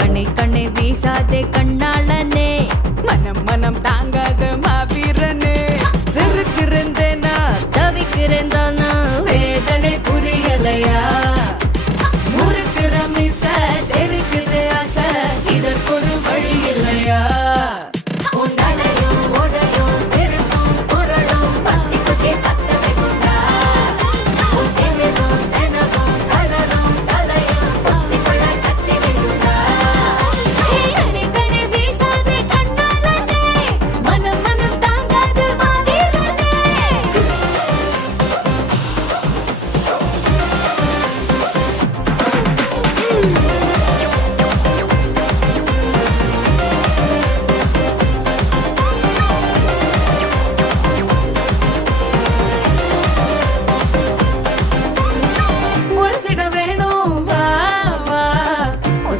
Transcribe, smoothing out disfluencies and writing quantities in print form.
கண்ணை கண்ணை வீசாதே கண்ணாளனே, மனம் மனம் தாங்காத மாவீரனே. சிறுக்கிறேன் தவிக்கிறேன் தான்